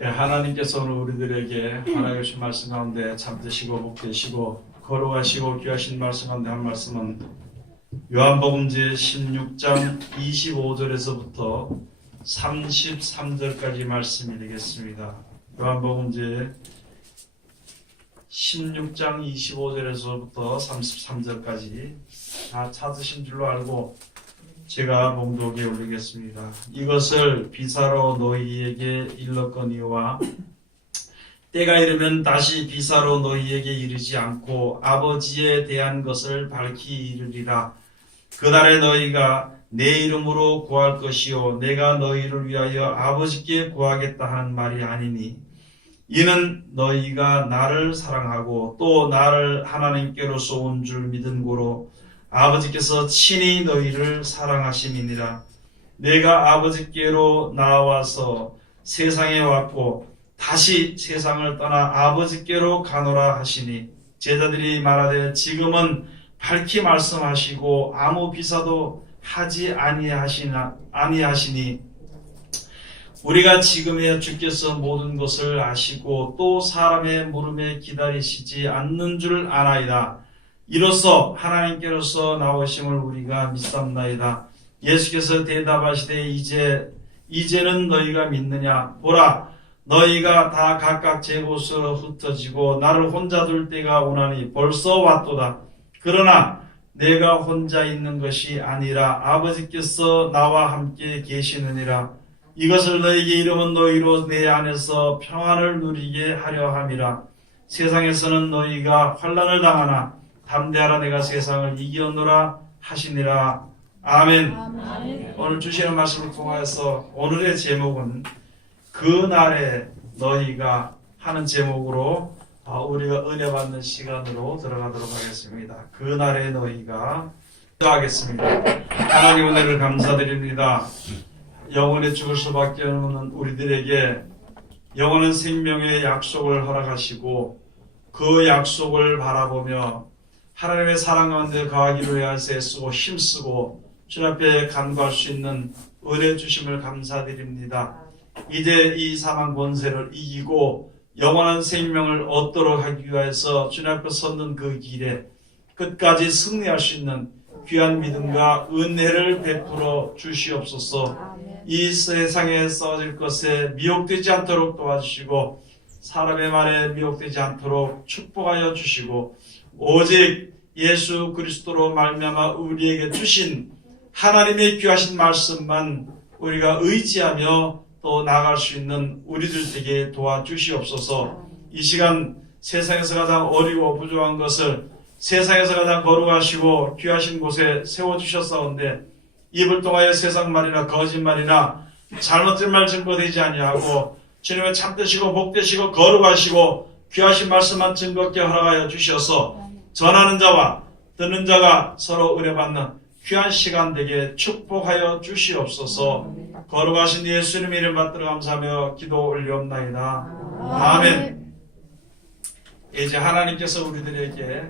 예, 하나님께서 오늘 우리들에게 하나님 주신 말씀 가운데 잠드시고 복되시고 걸어가시고 귀하신 말씀 가운데 한 말씀은 요한복음 제 16장 25절에서부터 33절까지 말씀이 되겠습니다. 요한복음 제 16장 25절에서부터 33절까지 다 찾으신 줄로 알고 제가 봉독에 올리겠습니다. 이것을 비사로 너희에게 일렀거니와 때가 이르면 다시 비사로 너희에게 이르지 않고 아버지에 대한 것을 밝히 이르리라. 그날에 너희가 내 이름으로 구할 것이요 내가 너희를 위하여 아버지께 구하겠다 하는 말이 아니니 이는 너희가 나를 사랑하고 또 나를 하나님께로서 온 줄 믿은 고로 아버지께서 친히 너희를 사랑하심이니라. 내가 아버지께로 나와서 세상에 왔고 다시 세상을 떠나 아버지께로 가노라 하시니 제자들이 말하되 지금은 밝히 말씀하시고 아무 비사도 하지 아니하시니 우리가 지금에야 주께서 모든 것을 아시고 또 사람의 물음에 기다리시지 않는 줄 아나이다. 이로써 하나님께로서 나오심을 우리가 믿삼나이다. 예수께서 대답하시되 이제는 너희가 믿느냐? 보라, 너희가 다 각각 제 곳으로 흩어지고 나를 혼자 둘 때가 오나니 벌써 왔도다. 그러나 내가 혼자 있는 것이 아니라 아버지께서 나와 함께 계시느니라. 이것을 너희에게 이름은 너희로 내 안에서 평안을 누리게 하려 함이라. 세상에서는 너희가 환난을 당하나 담대하라, 내가 세상을 이기었노라 하시니라. 아멘. 아멘. 오늘 주시는 말씀을 통하여서 오늘의 제목은 그날에 너희가 하는 제목으로 우리가 은혜 받는 시간으로 들어가도록 하겠습니다. 그날에 너희가 하겠습니다. 하나님 은혜를 감사드립니다. 영원히 죽을 수밖에 없는 우리들에게 영원한 생명의 약속을 허락하시고 그 약속을 바라보며 하나님의 사랑 가운데 거하기를 위하여서 애쓰고 힘쓰고 주님 앞에 간구할 수 있는 은혜 주심을 감사드립니다. 이제 이 사망 권세를 이기고 영원한 생명을 얻도록 하기 위하여서 주님 앞에 섰는 그 길에 끝까지 승리할 수 있는 귀한 믿음과 은혜를 베풀어 주시옵소서. 이 세상에 써질 것에 미혹되지 않도록 도와주시고 사람의 말에 미혹되지 않도록 축복하여 주시고 오직 예수 그리스도로 말미암아 우리에게 주신 하나님의 귀하신 말씀만 우리가 의지하며 또 나아갈 수 있는 우리들 되게 도와주시옵소서. 이 시간 세상에서 가장 어리고 부족한 것을 세상에서 가장 거룩하시고 귀하신 곳에 세워주셨사온데 입을 통하여 세상 말이나 거짓말이나 잘못된 말 증거되지 아니하고 주님의 참되시고 복되시고 거룩하시고 귀하신 말씀만 증거케 허락하여 주셔서 전하는 자와 듣는 자가 서로 은혜받는 귀한 시간 되게 축복하여 주시옵소서. 거룩하신 예수님 이름 받들어 감사하며 기도 올리옵나이다. 아멘. 이제 하나님께서 우리들에게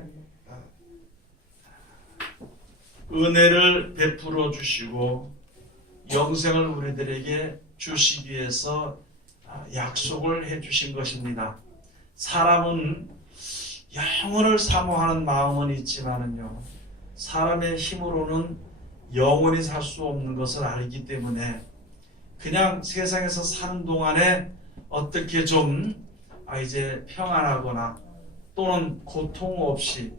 은혜를 베풀어 주시고 영생을 우리들에게 주시기 위해서 약속을 해 주신 것입니다. 사람은 영혼을 사모하는 마음은 있지만은요, 사람의 힘으로는 영원히 살 수 없는 것을 알기 때문에 그냥 세상에서 사는 동안에 어떻게 좀 이제 평안하거나 또는 고통 없이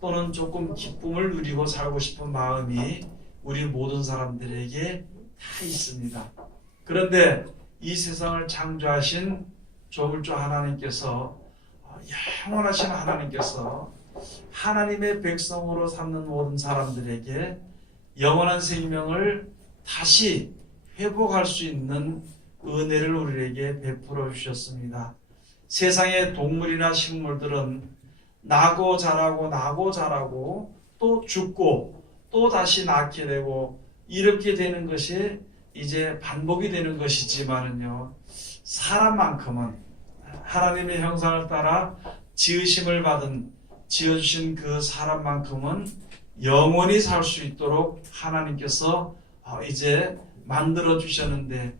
또는 조금 기쁨을 누리고 살고 싶은 마음이 우리 모든 사람들에게 다 있습니다. 그런데 이 세상을 창조하신 조물주 하나님께서 영원하신 하나님께서 하나님의 백성으로 삼는 모든 사람들에게 영원한 생명을 다시 회복할 수 있는 은혜를 우리에게 베풀어 주셨습니다. 세상의 동물이나 식물들은 나고 자라고 또 죽고 또 다시 낳게 되고 이렇게 되는 것이 이제 반복이 되는 것이지만은요, 사람만큼은 하나님의 형상을 따라 지으심을 받은 지어주신 그 사람만큼은 영원히 살 수 있도록 하나님께서 이제 만들어 주셨는데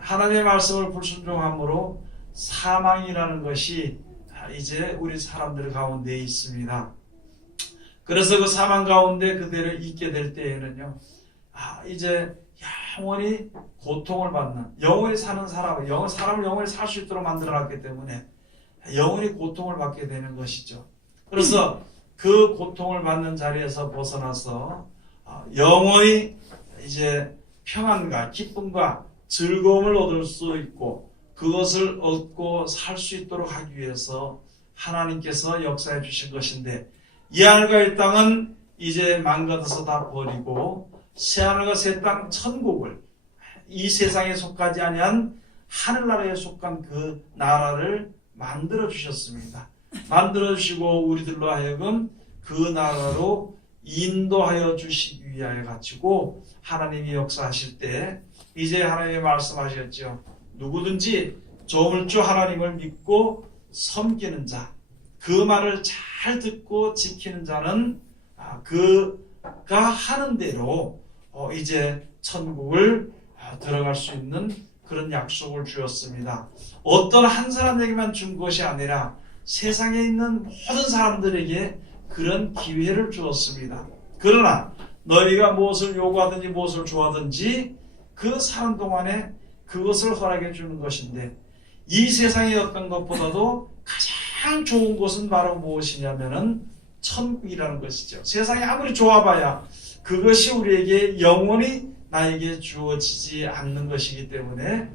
하나님의 말씀을 불순종함으로 사망이라는 것이 이제 우리 사람들 가운데 있습니다. 그래서 그 사망 가운데 그대로 있게 될 때에는요, 이제 영원히 고통을 받는, 영원히 사는 사람을 영원히 살 수 있도록 만들어놨기 때문에 영원히 고통을 받게 되는 것이죠. 그래서 그 고통을 받는 자리에서 벗어나서 영원히 이제 평안과 기쁨과 즐거움을 얻을 수 있고 그것을 얻고 살 수 있도록 하기 위해서 하나님께서 역사해 주신 것인데, 이 하늘과 이 땅은 이제 망가져서 다 버리고 새 하늘과 새 땅 천국을, 이 세상에 속하지 아니한 하늘나라에 속한 그 나라를 만들어 주셨습니다. 만들어 주시고 우리들로 하여금 그 나라로 인도하여 주시기 위하여 가지고 하나님이 역사하실 때 이제 하나님이 말씀하셨죠. 누구든지 종을 주 하나님을 믿고 섬기는 자, 그 말을 잘 듣고 지키는 자는 그가 하는 대로 이제 천국을 들어갈 수 있는 그런 약속을 주었습니다. 어떤 한 사람에게만 준 것이 아니라 세상에 있는 모든 사람들에게 그런 기회를 주었습니다. 그러나 너희가 무엇을 요구하든지 무엇을 좋아하든지 그 사는 동안에 그것을 허락해 주는 것인데, 이 세상의 어떤 것보다도 가장 좋은 것은 바로 무엇이냐면은 천국이라는 것이죠. 세상이 아무리 좋아봐야 그것이 우리에게 영원히 나에게 주어지지 않는 것이기 때문에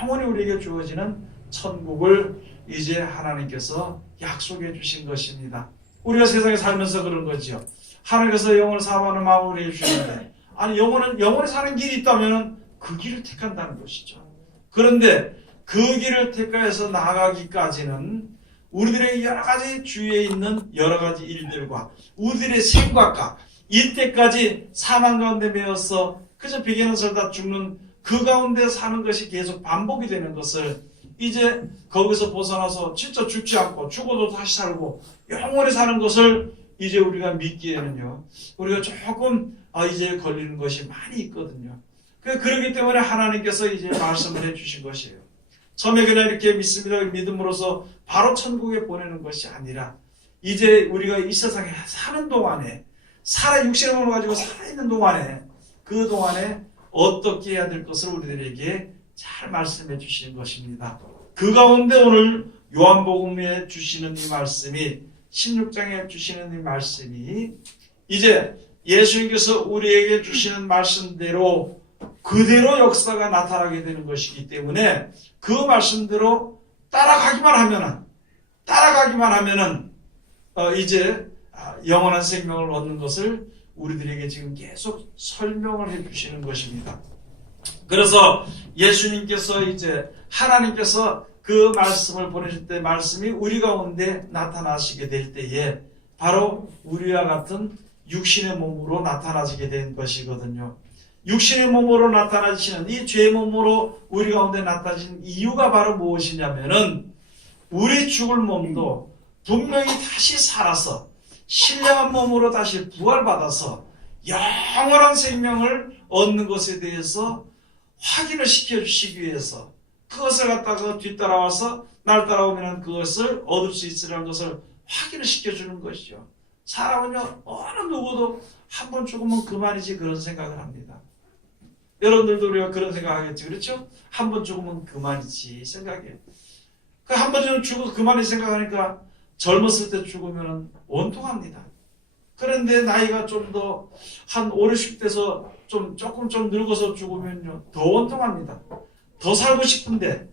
영원히 우리에게 주어지는 천국을 이제 하나님께서 약속해 주신 것입니다. 우리가 세상에 살면서 그런 거죠. 하나님께서 영원을 사모하는 마음을 해 주시는데, 아니 영원히 사는 길이 있다면 그 길을 택한다는 것이죠. 그런데 그 길을 택해서 나아가기까지는 우리들의 여러 가지 주위에 있는 여러 가지 일들과 우리들의 생각과 이때까지 사망 가운데 매여서 그저 비계는 살다 죽는 그 가운데 사는 것이 계속 반복이 되는 것을 이제 거기서 벗어나서 진짜 죽지 않고 죽어도 다시 살고 영원히 사는 것을 이제 우리가 믿기에는요, 우리가 조금 이제 걸리는 것이 많이 있거든요. 그렇기 때문에 하나님께서 이제 말씀을 해주신 것이에요. 처음에 그냥 이렇게 믿음으로써 바로 천국에 보내는 것이 아니라 이제 우리가 이 세상에 사는 동안에 육신의 몸을 가지고 살아있는 동안에 그 동안에 어떻게 해야 될 것을 우리들에게 잘 말씀해 주시는 것입니다. 그 가운데 오늘 요한복음에 주시는 이 말씀이 16장에 주시는 이 말씀이 이제 예수님께서 우리에게 주시는 말씀대로 그대로 역사가 나타나게 되는 것이기 때문에 그 말씀대로 따라가기만 하면은 이제 영원한 생명을 얻는 것을 우리들에게 지금 계속 설명을 해 주시는 것입니다. 그래서 예수님께서 이제 하나님께서 그 말씀을 보내실 때 말씀이 우리 가운데 나타나시게 될 때에 바로 우리와 같은 육신의 몸으로 나타나시게 된 것이거든요. 육신의 몸으로 나타나시는 이 죄의 몸으로 우리 가운데 나타나신 이유가 바로 무엇이냐면은 우리 죽을 몸도 분명히 다시 살아서 신령한 몸으로 다시 부활받아서 영원한 생명을 얻는 것에 대해서 확인을 시켜주시기 위해서 그것을 갖다가 뒤따라와서 날 따라오면 그것을 얻을 수 있으라는 것을 확인을 시켜주는 것이죠. 사람은요, 어느 누구도 한 번 죽으면 그만이지 그런 생각을 합니다. 여러분들도 우리가 그런 생각하겠지, 그렇죠? 한 번 죽으면 그만이지 생각해요. 그 한 번 죽어서 그만이 생각하니까 젊었을 때 죽으면 원통합니다. 그런데 나이가 좀 더 한 5, 60대에서 조금 늙어서 죽으면요 더 원통합니다. 더 살고 싶은데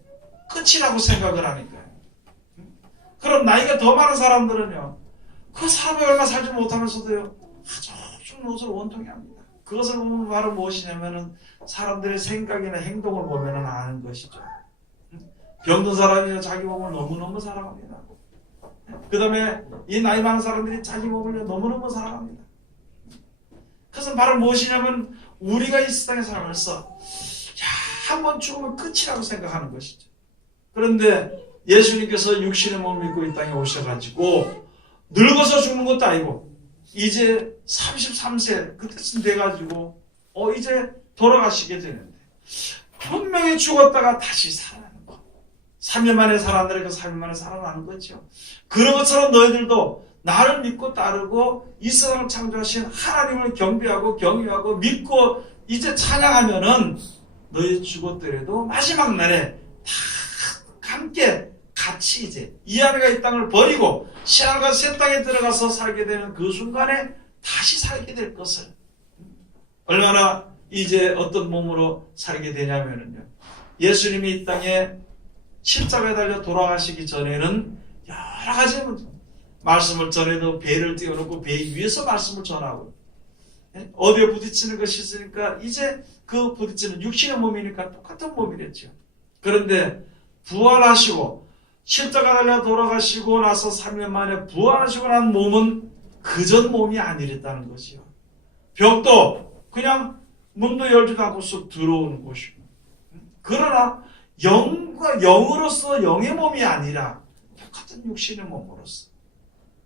끝이라고 생각을 하니까요. 그럼 나이가 더 많은 사람들은요 그 사람이 얼마 살지 못하면서도요 아주 죽는 원통해합니다. 그것을 보면 바로 무엇이냐면은 사람들의 생각이나 행동을 보면은 아는 것이죠. 병든 사람이 자기 몸을 너무너무 사랑합니다. 그 다음에 이 나이 많은 사람들이 자기 몸을 너무너무 사랑합니다. 그것은 바로 무엇이냐면 우리가 이 세상에 살면서 한 번 죽으면 끝이라고 생각하는 것이죠. 그런데 예수님께서 육신의 몸을 입고 이 땅에 오셔가지고 늙어서 죽는 것도 아니고 이제 33세 그때쯤 돼가지고 이제 돌아가시게 되는데 분명히 죽었다가 다시 살아나는 거. 3일 만에 살아나는 거 3일 만에 살아나는 거죠. 그런 것처럼 너희들도 나를 믿고 따르고 이 세상을 창조하신 하나님을 경배하고 경유하고 믿고 이제 찬양하면은 너희 죽었더라도 마지막 날에 다 함께 같이 이제 이 아내가 이 땅을 버리고 신앙과 새 땅에 들어가서 살게 되는 그 순간에 다시 살게 될 것을 얼마나 이제 어떤 몸으로 살게 되냐면요. 예수님이 이 땅에 십자가에 달려 돌아가시기 전에는 여러 가지 말씀을 전해도 배를 띄워놓고 배 위에서 말씀을 전하고 어디에 부딪히는 것이 있으니까 이제 그 부딪히는 육신의 몸이니까 똑같은 몸이랬죠. 그런데 부활하시고 십자가 달려 돌아가시고 나서 3년 만에 부활하시고 난 몸은 그전 몸이 아니랬다는 것이요. 벽도 그냥 문도 열지도 않고 쑥 들어오는 곳이고 그러나 영과 영으로서 영의 몸이 아니라 똑같은 육신의 몸으로서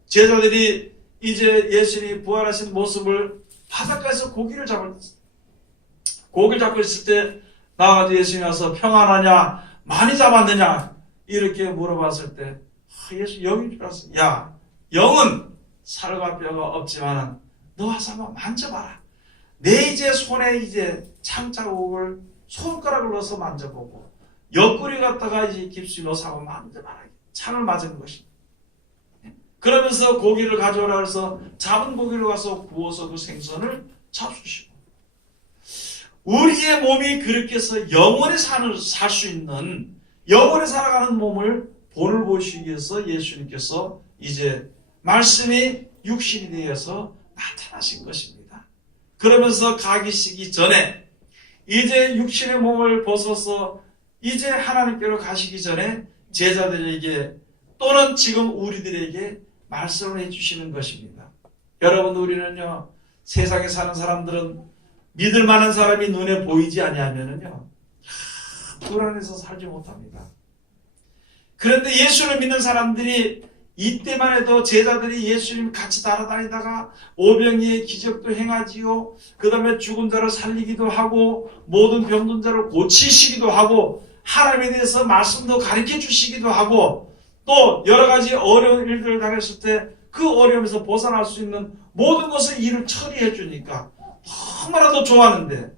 제자들이 이제 예수님이 부활하신 모습을 바닷가에서 고기를 잡고 있을 때 나가서 예수님이 와서 평안하냐 많이 잡았느냐 이렇게 물어봤을 때 예수 영인 줄 알았어. 야 영은 살과 뼈가 없지만은 너 와서 한번 만져봐라. 내 이제 손에 이제 창자국을 손가락을 넣어서 만져보고 옆구리 갖다가 이제 깁스 넣어서 한번 만져봐라. 창을 맞은 것입니다. 그러면서 고기를 가져오라 해서 잡은 고기를 가서 구워서 그 생선을 잡수시고 우리의 몸이 그렇게 해서 영원히 살 수 있는 영원히 살아가는 몸을 본을 보시기 위해서 예수님께서 이제 말씀이 육신이 되어서 나타나신 것입니다. 그러면서 가기시기 전에 이제 육신의 몸을 벗어서 이제 하나님께로 가시기 전에 제자들에게 또는 지금 우리들에게 말씀을 해주시는 것입니다. 여러분 우리는요 세상에 사는 사람들은 믿을 만한 사람이 눈에 보이지 아니하면은요 불안해서 살지 못합니다. 그런데 예수를 믿는 사람들이 이때만 해도 제자들이 예수님 같이 따라다니다가 오병이의 기적도 행하지요. 그 다음에 죽은 자를 살리기도 하고 모든 병든 자를 고치시기도 하고 하나님에 대해서 말씀도 가르쳐 주시기도 하고 또 여러 가지 어려운 일들을 당했을 때 그 어려움에서 벗어날 수 있는 모든 것을 일을 처리해 주니까 너무나도 좋았는데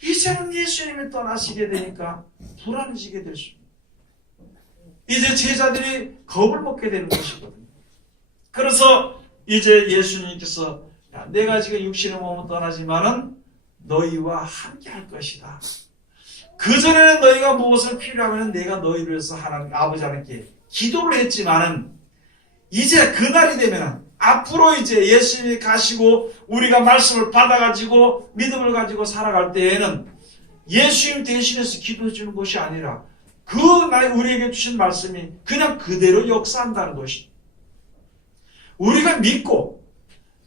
이제는 예수님이 떠나시게 되니까 불안해지게 될 수 있습니다. 이제 제자들이 겁을 먹게 되는 것이거든요. 그래서 이제 예수님께서 야, 내가 지금 육신의 몸은 떠나지만은 너희와 함께 할 것이다. 그전에는 너희가 무엇을 필요하면 내가 너희를 위해서 하나님 아버지 하나님께 기도를 했지만은 이제 그날이 되면 앞으로 이제 예수님이 가시고 우리가 말씀을 받아가지고 믿음을 가지고 살아갈 때에는 예수님 대신해서 기도해 주는 것이 아니라 그 날 우리에게 주신 말씀이 그냥 그대로 역사한다는 것이 우리가 믿고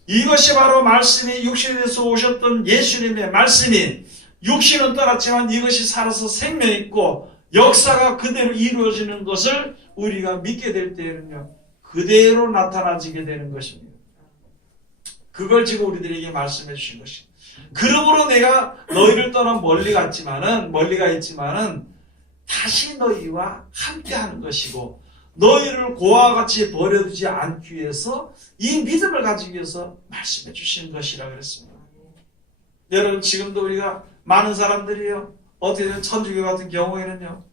이것이 바로 말씀이 육신에 대해서 오셨던 예수님의 말씀이 육신은 떠났지만 이것이 살아서 생명 있고 역사가 그대로 이루어지는 것을 우리가 믿게 될 때에는요 그대로 나타나지게 되는 것입니다. 그걸 지금 우리들에게 말씀해 주신 것입니다. 그러므로 내가 너희를 떠나 멀리 가 있지만은 다시 너희와 함께하는 것이고 너희를 고아와 같이 버려두지 않기 위해서 이 믿음을 가지기 위해서 말씀해 주시는 것이라 그랬습니다. 여러분 지금도 우리가 많은 사람들이요 어떻게든 천주교 같은 경우에는요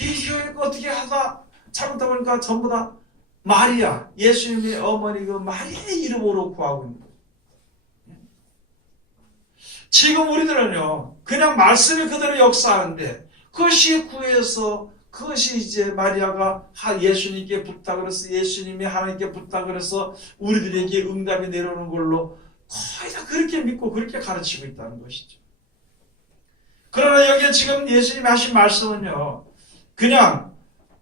이 교회가 어떻게 하다 잘못하다 보니까 전부 다 마리아 예수님의 어머니 그 마리아의 이름으로 구하고 있는 거예요. 지금 우리들은요 그냥 말씀이 그대로 역사하는데 그것이 구해서 그것이 이제 마리아가 예수님께 부탁을 해서 예수님이 하나님께 부탁을 해서 우리들에게 응답이 내려오는 걸로 거의 다 그렇게 믿고 그렇게 가르치고 있다는 것이죠. 그러나 여기에 지금 예수님이 하신 말씀은요 그냥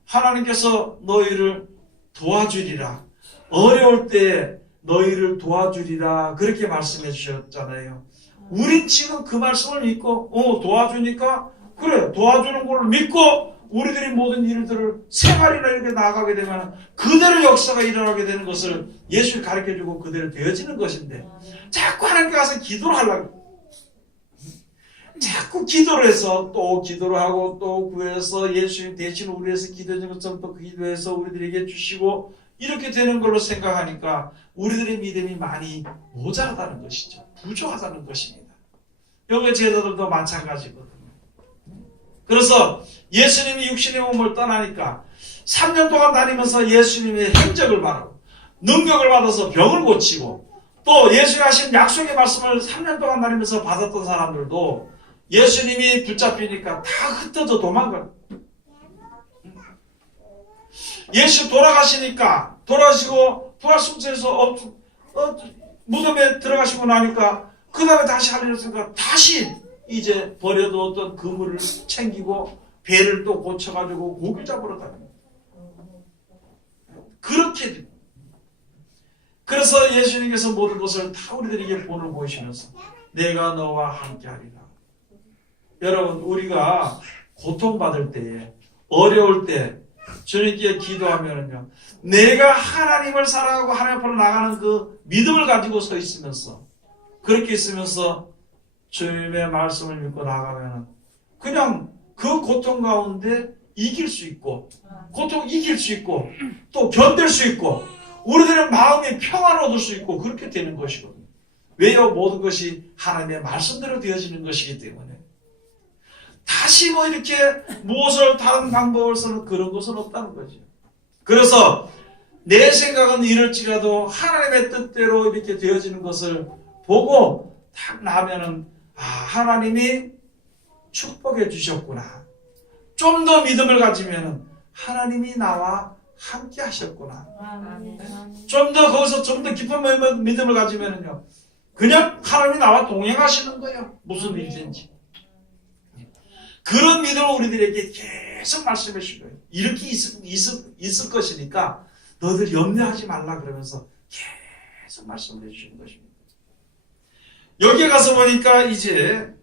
하나님께서 너희를 도와주리라 어려울 때 너희를 도와주리라 그렇게 말씀해 주셨잖아요. 우린 지금 그 말씀을 믿고 도와주니까 그래 도와주는 걸로 믿고 우리들이 모든 일들을 생활이나 이렇게 나아가게 되면 그대로 역사가 일어나게 되는 것을 예수를 가르쳐주고 그대로 되어지는 것인데 자꾸 하나님께 가서 기도를 하려고 자꾸 기도를 해서 또 기도를 하고 또 구해서 예수님 대신 우리 위해서 기도해 준 것처럼 또 기도해서 우리들에게 주시고 이렇게 되는 걸로 생각하니까 우리들의 믿음이 많이 모자라다는 것이죠. 부족하다는 것입니다. 여기 제자들도 마찬가지거든요. 그래서 예수님이 육신의 몸을 떠나니까 3년 동안 다니면서 예수님의 행적을 바라고 능력을 받아서 병을 고치고 또 예수님 하신 약속의 말씀을 3년 동안 다니면서 받았던 사람들도 예수님이 붙잡히니까 다 흩어져 도망가요. 예수 돌아가시니까 돌아가시고 부활승천에서 무덤에 들어가시고 나니까 그 다음에 다시 하려니까 다시 이제 버려두었던 그물을 챙기고 배를 또 고쳐가지고 고기 잡으러 다닙니다. 그렇게 그래서 예수님께서 모든 것을 다 우리들에게 본을 보이시면서 내가 너와 함께하리라. 여러분 우리가 고통받을 때에 어려울 때 주님께 기도하면요 내가 하나님을 사랑하고 하나님 앞으로 나가는 그 믿음을 가지고 서 있으면서 그렇게 있으면서 주님의 말씀을 믿고 나가면 그냥 그 고통 가운데 이길 수 있고 고통 이길 수 있고 또 견딜 수 있고 우리들의 마음이 평안을 얻을 수 있고 그렇게 되는 것이거든요. 왜요? 모든 것이 하나님의 말씀대로 되어지는 것이기 때문에 다시 뭐 이렇게 무엇을 다른 방법을 쓰는 그런 것은 없다는 거죠. 그래서 내 생각은 이럴지라도 하나님의 뜻대로 이렇게 되어지는 것을 보고 딱 나면은 하나님이 축복해 주셨구나. 좀 더 믿음을 가지면은 하나님이 나와 함께 하셨구나. 좀 더 거기서 좀 더 깊은 믿음을 가지면은요 그냥 하나님이 나와 동행하시는 거예요. 무슨 일이든지. 그런 믿음을 우리들에게 계속 말씀해 주신 거예요. 이렇게 있을 것이니까 너들 염려하지 말라 그러면서 계속 말씀해 주시는 것입니다. 여기에 가서 보니까 이제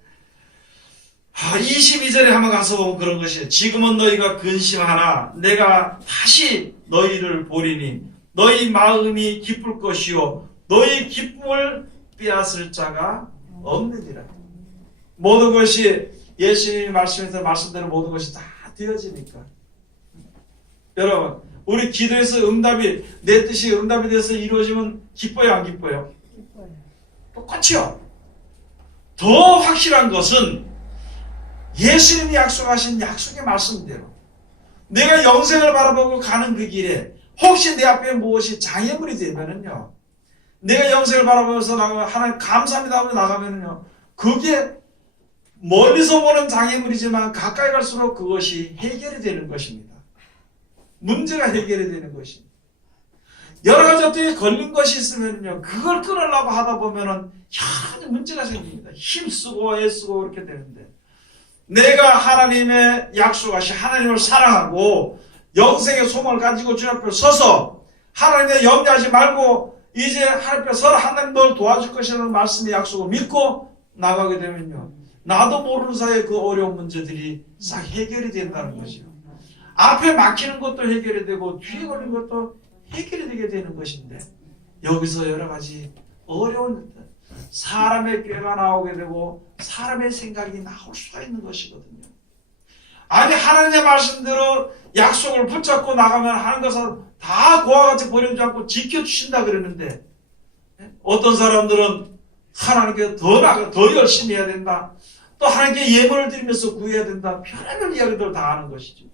22절에 한번 가서 보면 그런 것이에요. 지금은 너희가 근심하나 내가 다시 너희를 보리니 너희 마음이 기쁠 것이요 너희 기쁨을 빼앗을 자가 없느니라. 모든 것이 예수님이 말씀에서 말씀대로 모든 것이 다 되어지니까. 여러분 우리 기도에서 응답이 내 뜻이 응답이 돼서 이루어지면 기뻐요 안 기뻐요? 기뻐요. 똑같이요. 더 확실한 것은 예수님이 약속하신 약속의 말씀대로 내가 영생을 바라보고 가는 그 길에 혹시 내 앞에 무엇이 장애물이 되면은요 내가 영생을 바라보면서 나가면 하나님 감사합니다 하고 나가면은요 그게 멀리서 보는 장애물이지만 가까이 갈수록 그것이 해결이 되는 것입니다. 문제가 해결이 되는 것입니다. 여러 가지 어떻게 걸린 것이 있으면요 그걸 끊으려고 하다 보면은 여러 가지 문제가 생깁니다. 힘쓰고 애쓰고 그렇게 되는데 내가 하나님의 약속하신 하나님을 사랑하고 영생의 소망을 가지고 주님 앞에 서서 하나님의 염려하지 말고 이제 하나님 앞에 서로 하나님 널 도와줄 것이라는 말씀의 약속을 믿고 나가게 되면요 나도 모르는 사이에 그 어려운 문제들이 싹 해결이 된다는 것이요. 앞에 막히는 것도 해결이 되고 뒤에 걸린 것도 해결이 되게 되는 것인데 여기서 여러 가지 어려운 사람의 꾀가 나오게 되고 사람의 생각이 나올 수가 있는 것이거든요. 아니 하나님의 말씀대로 약속을 붙잡고 나가면 하는 것을 다 그와 같이 버리지 않고 지켜주신다 그러는데 어떤 사람들은 하나님께 더 열심히 해야 된다. 또 하나님께 예물을 드리면서 구해야 된다. 별의별 이야기들 다 하는 것이죠.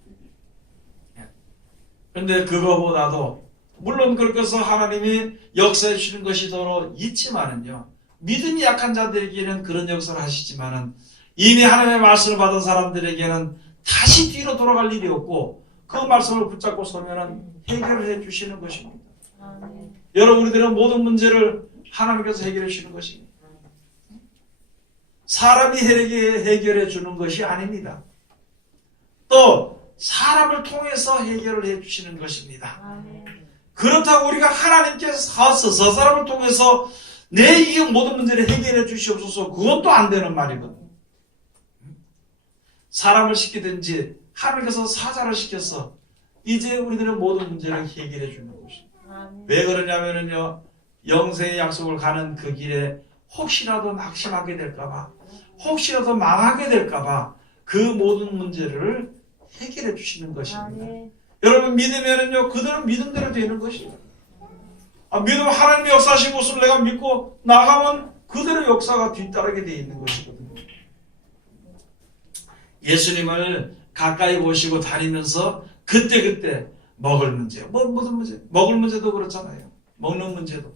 그런데 그거보다도 물론 그렇게 해서 하나님이 역사해 주시는 것이 더러 있지만은요. 믿음이 약한 자들에게는 그런 역사를 하시지만은 이미 하나님의 말씀을 받은 사람들에게는 다시 뒤로 돌아갈 일이 없고 그 말씀을 붙잡고 서면은 해결을 해 주시는 것입니다. 여러분들은 모든 문제를 하나님께서 해결해 주시는 것입니다. 사람이 해결해 주는 것이 아닙니다. 또 사람을 통해서 해결을 해 주시는 것입니다. 그렇다고 우리가 하나님께서 가서 저 사람을 통해서 내 이 모든 문제를 해결해 주시옵소서 그건 또 안 되는 말이거든요. 사람을 시키든지 하나님께서 사자를 시켜서 이제 우리들은 모든 문제를 해결해 주는 것입니다. 왜 그러냐면요 영생의 약속을 가는 그 길에 혹시라도 낙심하게 될까봐 혹시라도 망하게 될까봐 그 모든 문제를 해결해 주시는 아, 것입니다. 네. 여러분 믿으면은요 그들은 믿음대로 되는 것이죠. 믿으면 하나님의 역사하신 것을 내가 믿고 나가면 그대로 역사가 뒤따르게 되어 있는 것이거든요. 예수님을 가까이 보시고 다니면서 그때그때 먹을 문제, 무슨 문제? 먹을 문제도 그렇잖아요. 먹는 문제도.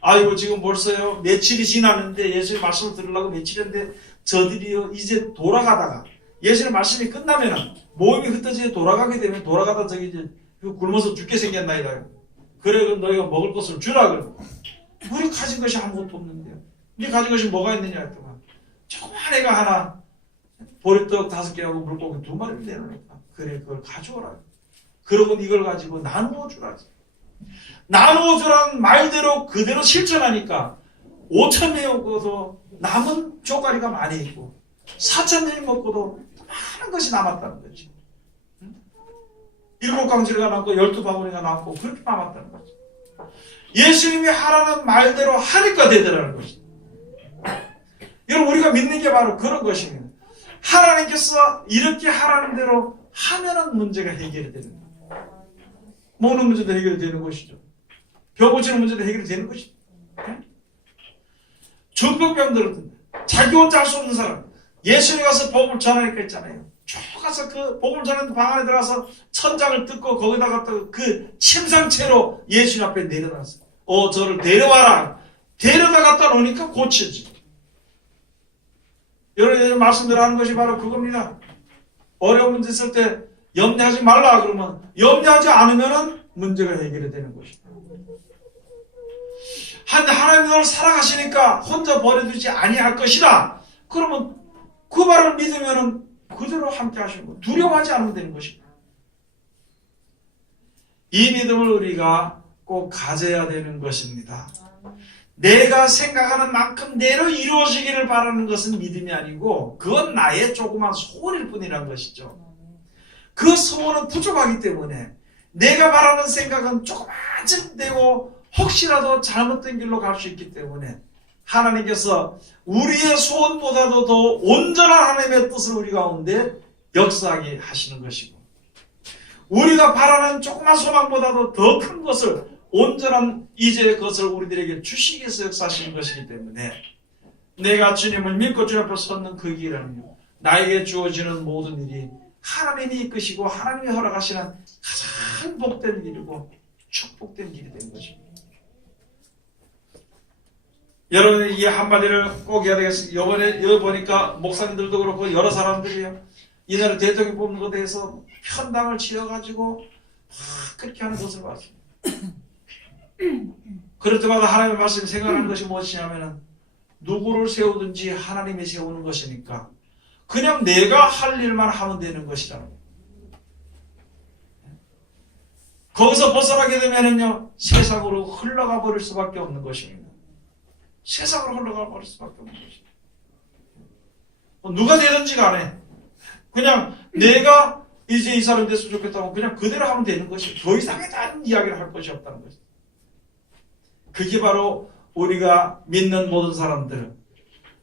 아이고 지금 벌써요 며칠이 지났는데 예수님 말씀을 들으려고 며칠인데 저들이요 이제 돌아가다가 예수님 말씀이 끝나면은 몸이 흩어져 돌아가게 되면 돌아가다 저기 이제 굶어서 죽게 생겼나이다. 그래 너희가 먹을 것을 주라 그래. 우리 가진 것이 아무것도 없는데요. 우리 가진 것이 뭐가 있느냐 했더만 조그만 애가 하나 보리떡 5개하고 물고기 2마리를 내놓으니까 그래 그걸 가져오라. 그러고 이걸 가지고 나누어 주라. 나누어 주라는 말대로 그대로 실천하니까 5,000명이 먹고도 남은 쪼가리가 많이 있고 4,000명이 먹고도 많은 것이 남았다는 거지. 7강지가 남고 12바구니가 남고 그렇게 남았다는 거지. 예수님이 하라는 말대로 하니까 되더라는 것이. 여러분 우리가 믿는 게 바로 그런 것입니다. 하나님께서 이렇게 하라는 대로 하면은 문제가 해결이 되는 거예요. 먹는 문제도 해결이 되는 것이죠. 병 고치는 문제도 해결이 되는 것이죠. 중풍병들은 자기 혼자 할 수 없는 사람 예수님 가서 복음을 전하니까 있잖아요. 쭉 가서 그 복음을 전하는 방 안에 들어가서 천장을 뜯고 거기다 갖다가 그 침상채로 예수님 앞에 내려놨어요. 저를 데려와라. 데려다 갖다 놓으니까 고쳐지. 여러분 말씀대로 하는 것이 바로 그겁니다. 어려운 문제 있을 때 염려하지 말라 그러면 염려하지 않으면 문제가 해결이 되는 것입니다. 하나님 너를 사랑하시니까 혼자 버려두지 아니할 것이다. 그러면 그 말을 믿으면 그대로 함께 하시는 거예요. 두려워하지 않으면 되는 것입니다. 이 믿음을 우리가 꼭 가져야 되는 것입니다. 내가 생각하는 만큼 내로 이루어지기를 바라는 것은 믿음이 아니고 그건 나의 조그만 소원일 뿐이라는 것이죠. 그 소원은 부족하기 때문에 내가 바라는 생각은 조그만쯤 되고 혹시라도 잘못된 길로 갈 수 있기 때문에 하나님께서 우리의 소원보다도 더 온전한 하나님의 뜻을 우리 가운데 역사하게 하시는 것이고 우리가 바라는 조그만 소망보다도 더 큰 것을 온전한 이제의 것을 우리들에게 주시기 위해서 역사하시는 것이기 때문에 내가 주님을 믿고 주님 앞에 섰는 그 길은요 나에게 주어지는 모든 일이 하나님이 이끄시고 하나님이 허락하시는 가장 복된 길이고 축복된 길이 되는 것입니다. 여러분 이 한마디를 꼭 해야 되겠습니다. 이번에 여기 보니까 목사님들도 그렇고 여러 사람들이요 이 나라 대통령 뽑는 것에 대해서 편당을 지어가지고 막 그렇게 하는 것을 봤습니다. 그럴 때마다 하나님의 말씀이 생각하는 것이 무엇이냐면은 누구를 세우든지 하나님이 세우는 것이니까 그냥 내가 할 일만 하면 되는 것이라는 거예요. 거기서 벗어나게 되면은요 세상으로 흘러가 버릴 수밖에 없는 것입니다. 세상으로 흘러가 버릴 수밖에 없는 것입니다. 누가 되든지 간에 그냥 내가 이제 이 사람 됐으면 좋겠다고 그냥 그대로 하면 되는 것이 더 이상의 다른 이야기를 할 것이 없다는 것입니다. 그게 바로 우리가 믿는 모든 사람들은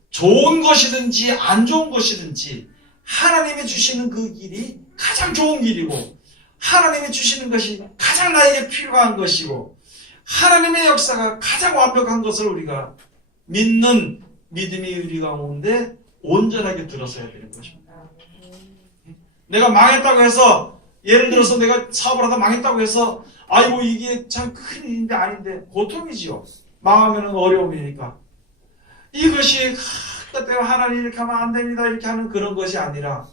좋은 것이든지 안 좋은 것이든지 하나님이 주시는 그 길이 가장 좋은 길이고 하나님이 주시는 것이 가장 나에게 필요한 것이고 하나님의 역사가 가장 완벽한 것을 우리가 믿는 믿음이 우리 가운데 온전하게 들어서야 되는 것입니다. 내가 망했다고 해서 예를 들어서 내가 사업을 하다 망했다고 해서 아이고 이게 참 큰 일인데 아닌데 고통이지요. 망하면 어려움이니까. 이것이 그때 하나님 이렇게 하면 안 됩니다 이렇게 하는 그런 것이 아니라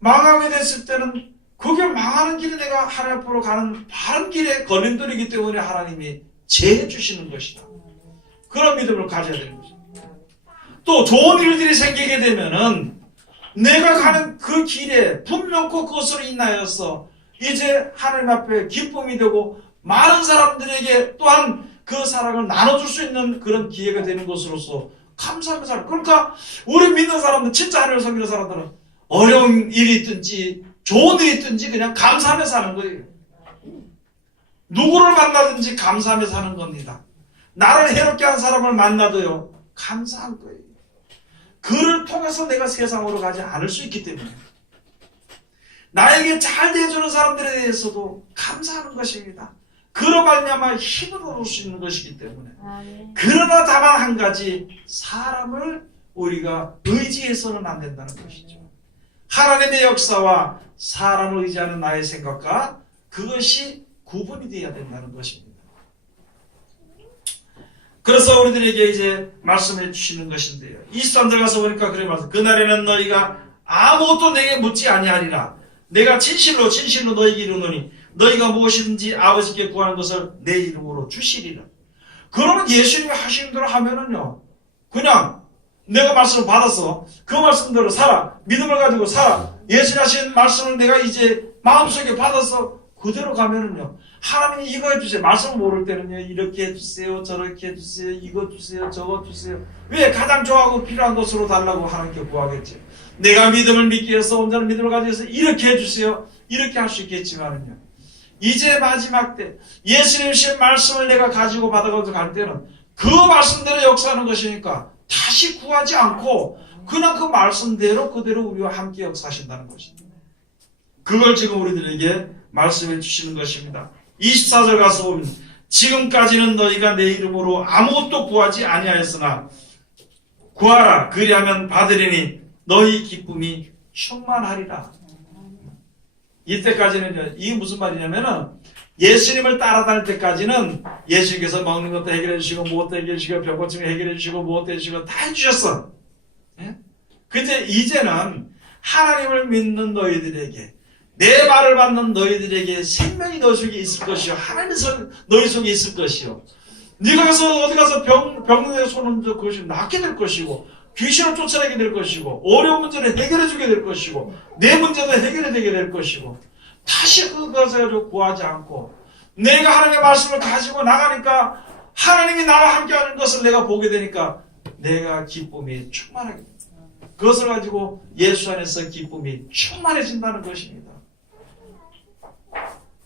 망하게 됐을 때는 그게 망하는 길이 내가 하나님 앞으로 가는 바른 길에 걸림돌이기 때문에 하나님이 재해 주시는 것이다. 그런 믿음을 가져야 되는 것입니다. 또 좋은 일들이 생기게 되면은 내가 가는 그 길에 분명코 그것으로 인하여서 이제 하나님 앞에 기쁨이 되고 많은 사람들에게 또한 그 사랑을 나눠줄 수 있는 그런 기회가 되는 것으로서 감사하며 살아요. 그러니까 우리 믿는 사람들 진짜 하나님을 섬기는 사람들은 어려운 일이 있든지 좋은 일이 있든지 그냥 감사하며 사는 거예요. 누구를 만나든지 감사하며 사는 겁니다. 나를 해롭게 한 사람을 만나도요 감사한 거예요. 그를 통해서 내가 세상으로 가지 않을 수 있기 때문에 나에게 잘 대해주는 사람들에 대해서도 감사하는 것입니다. 그로 말미암아 힘을 얻을 수 있는 것이기 때문에. 그러나 다만 한 가지, 사람을 우리가 의지해서는 안 된다는 것이죠. 하나님의 역사와 사람을 의지하는 나의 생각과 그것이 구분이 되어야 된다는 것입니다. 그래서 우리들에게 이제 말씀해 주시는 것인데요. 23절 가서 보니까 그래 말씀. 그날에는 너희가 아무것도 내게 묻지 아니하리라. 내가 진실로 너희에게 이르노니 너희가 무엇이든지 아버지께 구하는 것을 내 이름으로 주시리라. 그러면 예수님이 하시는 대로 하면은요, 그냥 내가 말씀을 받아서 그 말씀대로 살아. 믿음을 가지고 살아. 예수님 하신 말씀을 내가 이제 마음속에 받아서 그대로 가면은요, 하나님이 이거 해주세요. 말씀 모를 때는요, 이렇게 해주세요, 저렇게 해주세요, 이거 주세요, 저거 주세요. 왜? 가장 좋아하고 필요한 것으로 달라고 하나님께 구하겠죠. 내가 믿음을 믿기 위해서, 온전한 믿음을 가지고 해서 이렇게 해주세요, 이렇게 할 수 있겠지만은요, 이제 마지막 때 예수님 신 말씀을 내가 가지고 받아가지고 갈 때는 그 말씀대로 역사하는 것이니까 다시 구하지 않고 그냥 그 말씀대로 그대로 우리와 함께 역사하신다는 것입니다. 그걸 지금 우리들에게 말씀해 주시는 것입니다. 24절 가서 보면 지금까지는 너희가 내 이름으로 아무것도 구하지 아니하였으나 구하라 그리하면 받으리니 너희 기쁨이 충만하리라. 이때까지는 이게 무슨 말이냐면은 예수님을 따라다닐 때까지는 예수님께서 먹는 것도 해결해 주시고 무엇도 해결해 주시고 병고침을 해결해 주시고 무엇도 해주시고 다 해주셨어. 예? 근데 이제는 하나님을 믿는 너희들에게 내 말을 받는 너희들에게 생명이 너희 속에 있을 것이요. 하나님의 너희 속에 있을 것이요. 네가 가서 어디 가서 병든에 손은 그것이 낫게 될 것이고 귀신을 쫓아내게 될 것이고 어려운 문제를 해결해 주게 될 것이고 내 문제도 해결해 되게 될 것이고 다시 그것을 가지고 구하지 않고 내가 하나님의 말씀을 가지고 나가니까 하나님이 나와 함께하는 것을 내가 보게 되니까 내가 기쁨이 충만하게 됩니다. 그것을 가지고 예수 안에서 기쁨이 충만해진다는 것입니다.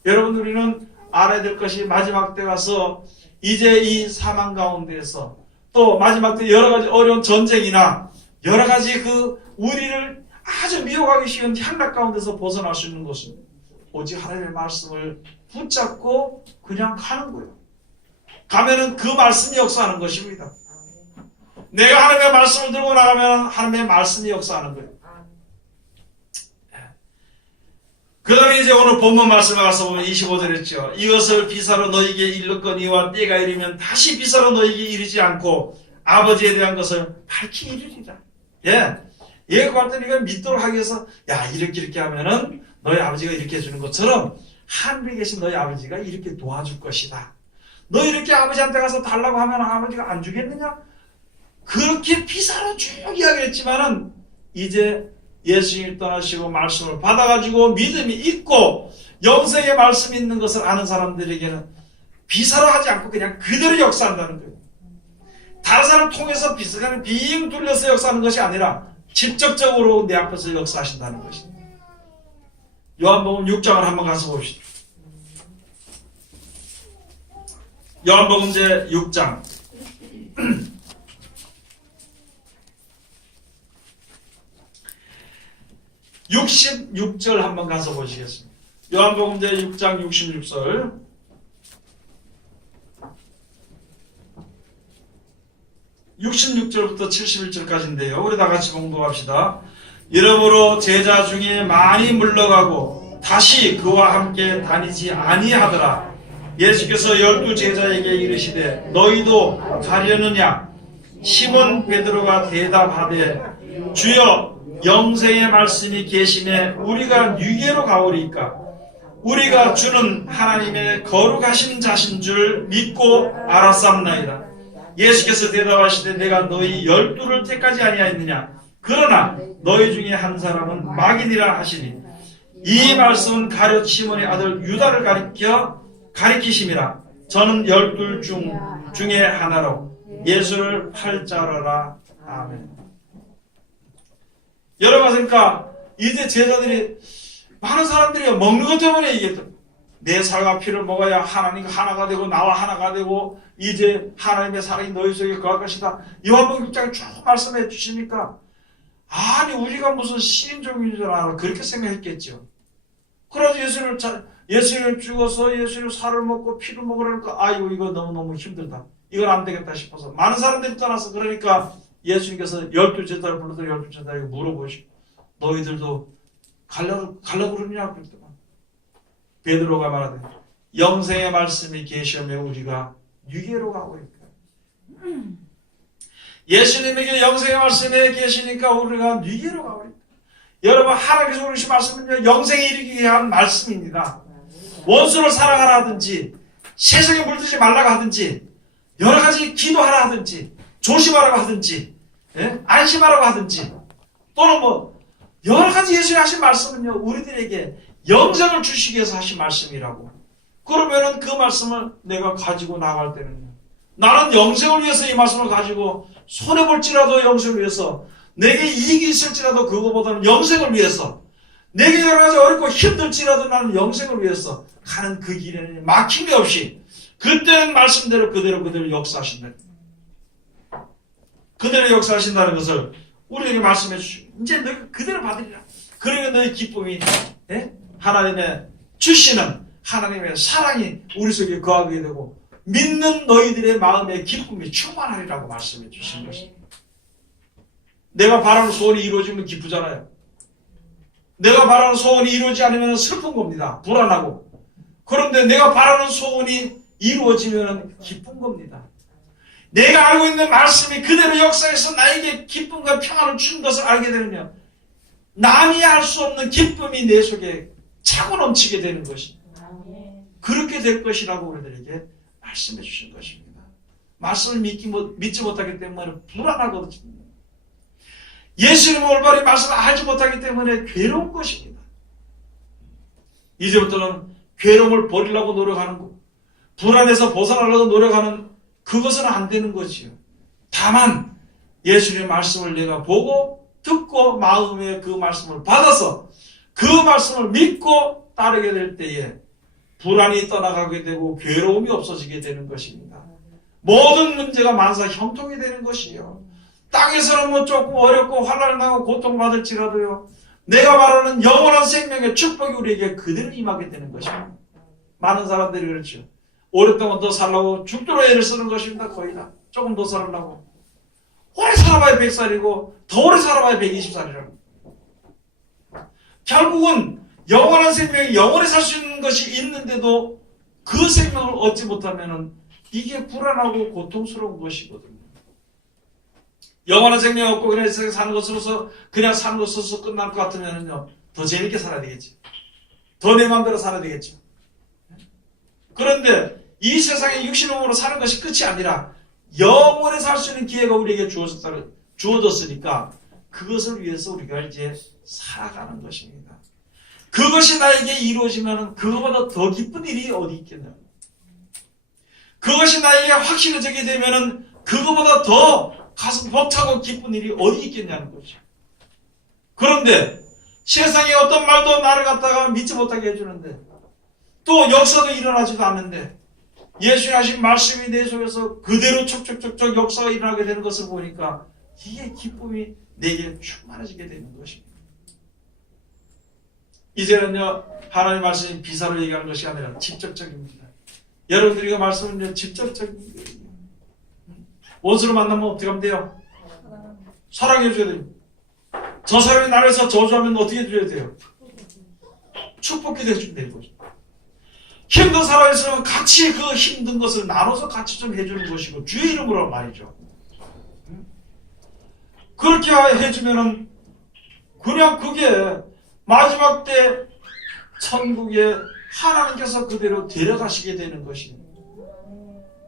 여러분, 우리는 알아야 될 것이 마지막 때 가서 이제 이 사망 가운데에서 또 마지막 때 여러 가지 어려운 전쟁이나 여러 가지 그 우리를 아주 미혹하기 쉬운 향락 가운데서 벗어날 수 있는 것은 오직 하나님의 말씀을 붙잡고 그냥 가는 거예요. 가면은 그 말씀이 역사하는 것입니다. 내가 하나님의 말씀을 들고 나가면 하나님의 말씀이 역사하는 거예요. 그 다음에 이제 오늘 본문 말씀에 가서 보면 25절 했죠. 이것을 비사로 너희에게 일렀거니와 때가 이르면 다시 비사로 너희에게 이르지 않고 아버지에 대한 것을 밝히 이르리라. 예. 얘가 봤더니 이걸 믿도록 하기 위해서 야, 이렇게 하면은 너희 아버지가 이렇게 해주는 것처럼 하늘에 계신 너희 아버지가 이렇게 도와줄 것이다. 너 이렇게 아버지한테 가서 달라고 하면 아버지가 안 주겠느냐? 그렇게 비사로 쭉 이야기했지만은 이제 예수님이 떠나시고 말씀을 받아가지고 믿음이 있고 영생의 말씀이 있는 것을 아는 사람들에게는 비사로 하지 않고 그냥 그대로 역사한다는 거예요. 다른 사람 통해서 비슷하게 빙 둘러서 역사하는 것이 아니라 직접적으로 내 앞에서 역사하신다는 것입니다. 요한복음 6장을 한번 가서 봅시다. 요한복음 제 6장 66절 한번 가서 보시겠습니다. 요한복음 제 6장 66절 66절부터 71절까지인데요. 우리 다 같이 봉독합시다. 이러므로 제자 중에 많이 물러가고 다시 그와 함께 다니지 아니하더라. 예수께서 12 제자에게 이르시되 너희도 가려느냐? 시몬 베드로가 대답하되 주여 영생의 말씀이 계시네 우리가 누게로 가오리까? 우리가 주는 하나님의 거룩하신 자신 줄 믿고 알았사옵나이다. 예수께서 대답하시되 내가 너희 12를 택하지 아니하였느냐? 그러나 너희 중에 한 사람은 마귀니라 하시니 이 말씀은 가룟 시몬의 아들 유다를 가리키심이라. 저는 12 중에 하나로 예수를 팔자러라. 아멘. 여러분, 그러니까 이제 제자들이 많은 사람들이 먹는 것 때문에 이게 내 살과 피를 먹어야 하나님과 하나가 되고 나와 하나가 되고 이제 하나님의 사랑이 너희 속에 거할 것이다. 요한복음 6장에 쭉 말씀해 주시니까 아니 우리가 무슨 시인종인 줄 알아 그렇게 생각했겠죠. 그래서 예수님을 죽어서 예수님 살을 먹고 피를 먹으려니까 아이고 이거 너무너무 힘들다. 이건 안 되겠다 싶어서 많은 사람들이 떠나서 그러니까 예수님께서 12제자를 불러서 12제자에게 물어보시고 너희들도 가려고 그러냐 그랬더니 베드로가 말하되 영생의 말씀이 계시면 우리가 유괴로 가고 있다. 예수님에게 영생의 말씀에 계시니까 우리가 유괴로 가고 있다. 여러분 하나님께서 우리 말씀은요 영생에 이르기 위한 말씀입니다. 원수를 사랑하라 하든지 세상에 물들지 말라고 하든지 여러 가지 기도하라 하든지 조심하라고 하든지 안심하라고 하든지 또는 뭐 여러 가지 예수님이 하신 말씀은요 우리들에게 영생을 주시기 위해서 하신 말씀이라고. 그러면은 그 말씀을 내가 가지고 나갈 때는요 나는 영생을 위해서 이 말씀을 가지고 손해볼지라도 영생을 위해서 내게 이익이 있을지라도 그거보다는 영생을 위해서 내게 여러 가지 어렵고 힘들지라도 나는 영생을 위해서 가는 그 길에는 막힘이 없이 그때는 말씀대로 그대로 역사하신다. 그대로 역사하신다는 것을 우리에게 말씀해 주시고 이제 너희가 그대로 받으리라. 그러면 너희 기쁨이 하나님의 주시는 하나님의 사랑이 우리 속에 거하게 되고 믿는 너희들의 마음의 기쁨이 충만하리라고 말씀해 주신 것입니다. 내가 바라는 소원이 이루어지면 기쁘잖아요. 내가 바라는 소원이 이루어지지 않으면 슬픈 겁니다. 불안하고. 그런데 내가 바라는 소원이 이루어지면 기쁜 겁니다. 내가 알고 있는 말씀이 그대로 역사해서 나에게 기쁨과 평안을 주는 것을 알게 되면 남이 알 수 없는 기쁨이 내 속에 차고 넘치게 되는 것입니다. 그렇게 될 것이라고 우리들에게 말씀해 주신 것입니다. 말씀을 믿지 못하기 때문에 불안하거든요. 예수님의 올바른 말씀을 알지 못하기 때문에 괴로운 것입니다. 이제부터는 괴로움을 버리려고 노력하는 것, 불안에서 벗어나려고 노력하는 그것은 안 되는 거지요. 다만 예수님의 말씀을 내가 보고 듣고 마음에 그 말씀을 받아서 그 말씀을 믿고 따르게 될 때에 불안이 떠나가게 되고 괴로움이 없어지게 되는 것입니다. 모든 문제가 만사 형통이 되는 것이요. 땅에서는 뭐 조금 어렵고 환난을 당하고 고통받을지라도요. 내가 말하는 영원한 생명의 축복이 우리에게 그대로 임하게 되는 것입니다. 많은 사람들이 그렇죠. 오랫동안 더 살라고 죽도록 애를 쓰는 것입니다. 거의 다. 조금 더 살라고. 오래 살아봐야 100살이고 더 오래 살아봐야 120살이라고. 결국은 영원한 생명이 영원히 살 수 있는 것이 있는데도 그 생명을 얻지 못하면 이게 불안하고 고통스러운 것이거든요. 영원한 생명 없고 그냥 세상에 사는 것으로서 그냥 사는 것으로서 끝날 것 같으면요 더 재밌게 살아야 되겠죠. 더 내 마음대로 살아야 되겠죠. 그런데 이 세상에 육신의 몸으로 사는 것이 끝이 아니라 영원히 살 수 있는 기회가 우리에게 주어졌으니까 그것을 위해서 우리가 이제 살아가는 것입니다. 그것이 나에게 이루어지면 그것보다 더 기쁜 일이 어디 있겠냐. 그것이 나에게 확실해지게 되면 그것보다 더 가슴 벅차고 기쁜 일이 어디 있겠냐는 거죠. 그런데 세상에 어떤 말도 나를 갖다가 믿지 못하게 해주는데 또 역사도 일어나지도 않는데 예수님 하신 말씀이 내 속에서 그대로 촉촉촉촉 역사가 일어나게 되는 것을 보니까 이게 기쁨이 내게 충만해지게 되는 것입니다. 이제는요 하나님 말씀이 비사로 얘기하는 것이 아니라 직접적입니다. 여러분들이 그 말씀은 직접적인 거예요. 원수를 만나면 어떻게 하면 돼요? 사랑해 줘야 돼요. 저 사람이 나를 해서 저주하면 어떻게 해줘야 돼요? 축복해 주면 되는 거죠. 힘든 사람이 있으면 같이 그 힘든 것을 나눠서 같이 좀 해주는 것이고 주의 이름으로 말이죠. 그렇게 해주면은 그냥 그게 마지막 때 천국에 하나님께서 그대로 데려가시게 되는 것입니다.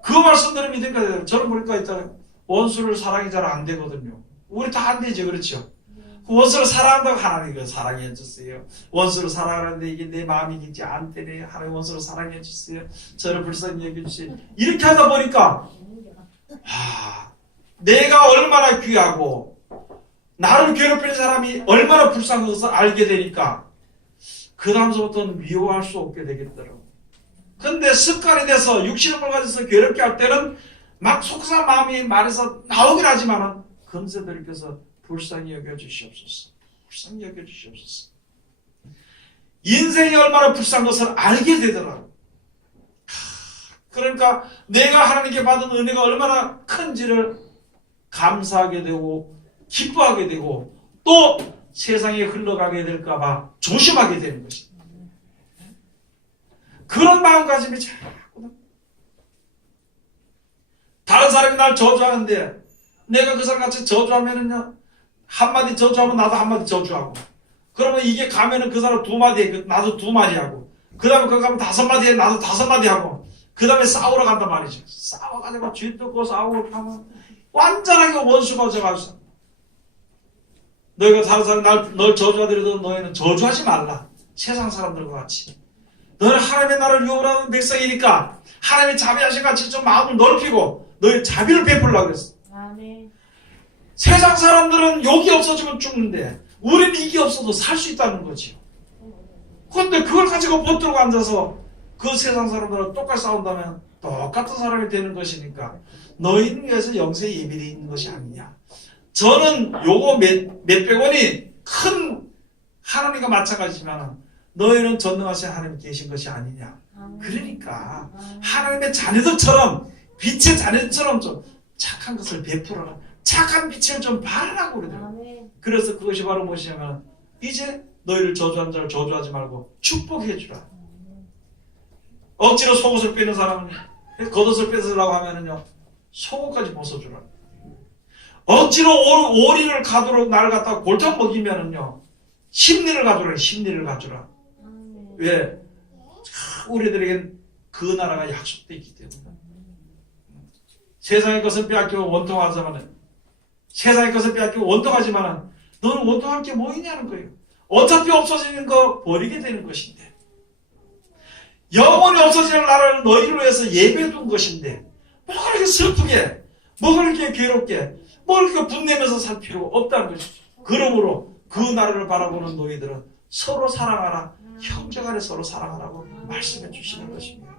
그 말씀대로 믿으니까 돼요. 저는 보니까 일단 원수를 사랑이 잘 안 되거든요. 우리 다 안 되죠. 그렇죠? 원수를 사랑한다고 하나님 사랑해 주세요. 원수를 사랑하는데 이게 내 마음이겠지 안 되네. 하나님 원수를 사랑해 주세요. 저를 불쌍히 여겨주세요. 이렇게 하다 보니까 내가 얼마나 귀하고 나를 괴롭히는 사람이 얼마나 불쌍한 것을 알게 되니까 그 다음서부터는 미워할 수 없게 되겠더라고요. 근데 습관이 돼서 육신을 가져서 괴롭게 할 때는 막 속상한 마음이 말해서 나오긴 하지만은 금세 들켜서 불쌍히 여겨주시옵소서. 불쌍히 여겨주시옵소서. 인생이 얼마나 불쌍한 것을 알게 되더라고. 그러니까 내가 하나님께 받은 은혜가 얼마나 큰지를 감사하게 되고 기뻐하게 되고 또 세상에 흘러가게 될까봐 조심하게 되는 것입니다. 그런 마음가짐이 자꾸 다른 사람이 날 저주하는데 내가 그 사람 같이 저주하면은요 한마디 저주하면 나도 한마디 저주하고 그러면 이게 가면은 그 사람 두 마디 해 나도 두 마디 하고 그 다음에 그거 가면 다섯 마디 해 나도 다섯 마디 하고 그 다음에 싸우러 간단 말이죠. 싸워가지고 쥐 뜯고 싸우고 하면 완전하게 원수가 져가지고 너희가 다른 사람 널 저주하더라도 너희는 저주하지 말라. 세상 사람들과 같이. 너는 하나님의 나라를 유업하는 백성이니까 하나님의 자비하신 같이 좀 마음을 넓히고 너희 자비를 베풀려고 그랬어. 아멘. 세상 사람들은 욕이 없어지면 죽는데 우리는 이게 없어도 살 수 있다는 거지. 그런데 그걸 가지고 붙들고 앉아서 그 세상 사람들하고 똑같이 싸운다면 똑같은 사람이 되는 것이니까 너희는 위해서 영세에 예비되어 있는 것이 아니냐. 저는 요거 몇백 원이 큰 하나님과 마찬가지지만 너희는 전능하신 하나님 계신 것이 아니냐. 그러니까 하나님의 자녀들처럼 빛의 자녀들처럼 좀 착한 것을 베풀어라. 착한 빛을 좀 발하라고 그러더라고요. 그래서 그것이 바로 무엇이냐면 이제 너희를 저주한 자를 저주하지 말고 축복해 주라. 억지로 속옷을 빼는 사람은 겉옷을 뺏으려고 하면은요 속옷까지 벗어주라. 억지로 오리를 가도록 날 갖다가 골탕 먹이면은요 심리를 가주라. 심리를 가주라. 왜? 우리들에겐 그 나라가 약속되어 있기 때문에 세상의 것은 빼앗기고 원통하지만은 세상의 것을 빼앗기고 원통하지만은 너는 원통할 게 뭐 있냐는 거예요. 어차피 없어지는 거 버리게 되는 것인데 영원히 없어지는 나라를 너희를 위해서 예배해둔 것인데 뭐가 그렇게 슬프게 뭐가 그렇게 괴롭게 뭐가 그렇게 분내면서 살 필요가 없다는 것이죠. 그러므로 그 나라를 바라보는 너희들은 서로 사랑하라. 형제간에 서로 사랑하라고 말씀해 주시는 것입니다.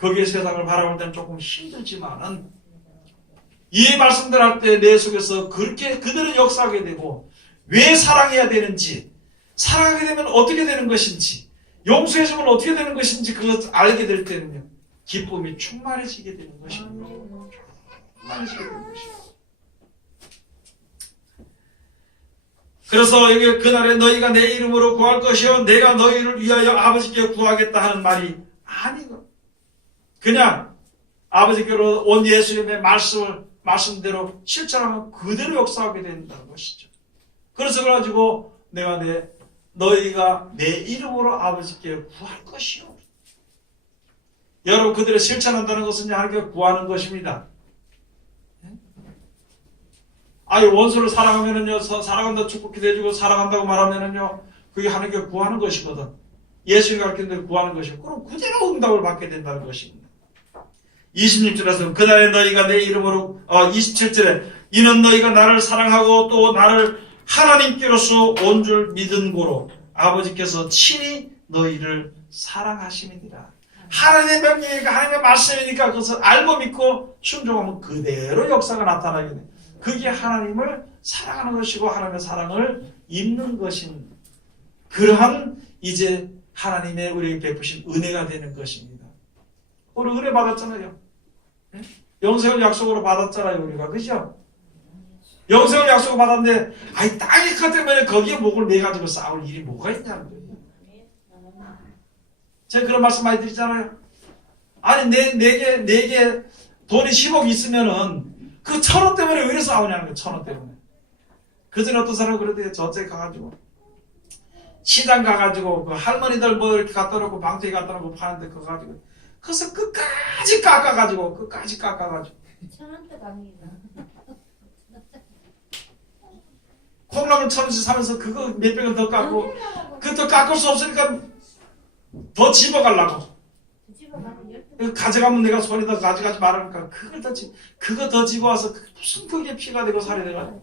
거기에 세상을 바라볼 때는 조금 힘들지만은 이 말씀들 할 때 내 속에서 그렇게 그대로 역사하게 되고 왜 사랑해야 되는지 사랑하게 되면 어떻게 되는 것인지 용서해주면 어떻게 되는 것인지 그것을 알게 될 때는요 기쁨이 충만해지게 되는 것입니다. 충만해지게 되는 것입니다. 그래서 여기 그날에 너희가 내 이름으로 구할 것이요 내가 너희를 위하여 아버지께 구하겠다 하는 말이 아니고 그냥 아버지께로 온 예수님의 말씀대로 실천하면 그대로 역사하게 된다는 것이죠. 그래서 그래가지고 내가 너희가 내 이름으로 아버지께 구할 것이요. 여러분 그대로 실천한다는 것은 하나님께 구하는 것입니다. 아니 원수를 사랑하면은요 사랑한다 축복해 주고 사랑한다고 말하면은요 그게 하나님께 구하는 것이거든. 예수님이 가르친 대로 구하는 것이고 그럼 그대로 응답을 받게 된다는 것입니다. 26절에서 그날에 너희가 내 이름으로 27절에 이는 너희가 나를 사랑하고 또 나를 하나님께로서 온 줄 믿은 고로 아버지께서 친히 너희를 사랑하심이니라. 하나님의 명령이니까 하나님의 말씀이니까 그것을 알고 믿고 순종하면 그대로 역사가 나타나게 돼. 그게 하나님을 사랑하는 것이고 하나님의 사랑을 입는 것인 그러한 이제 하나님의 우리에게 베푸신 은혜가 되는 것입니다. 우리 은혜 받았잖아요. 영생을 약속으로 받았잖아요. 우리가 그죠? 영생을 약속으로 받았는데 아이 땅이 크 때문에 거기에 목을 매가지고 싸울 일이 뭐가 있냐는 거예요. 제가 그런 말씀 많이 드리잖아요. 아니 내게 돈이 10억 있으면은 그 1,000원 때문에 왜 이래 싸우냐는 거예요. 1,000원 때문에. 그전에 어떤 사람은 그러대요. 저쪽에 가가지고 시장 가가지고 그 할머니들 뭐 이렇게 갖다 놓고 방통에 갖다 놓고 파는데 그거 가지고 그래서 끝까지 깎아가지고 1,000원대 갑니다. 콩나물 1,000원씩 사면서 그거 몇백 원 더 깎고 그것도 깎을 수 없으니까 더 집어가려고 가져가면 내가 손에다 가져가지 말라니까 그거 더 집어와서 무슨 그게 피가 되고 살이 되고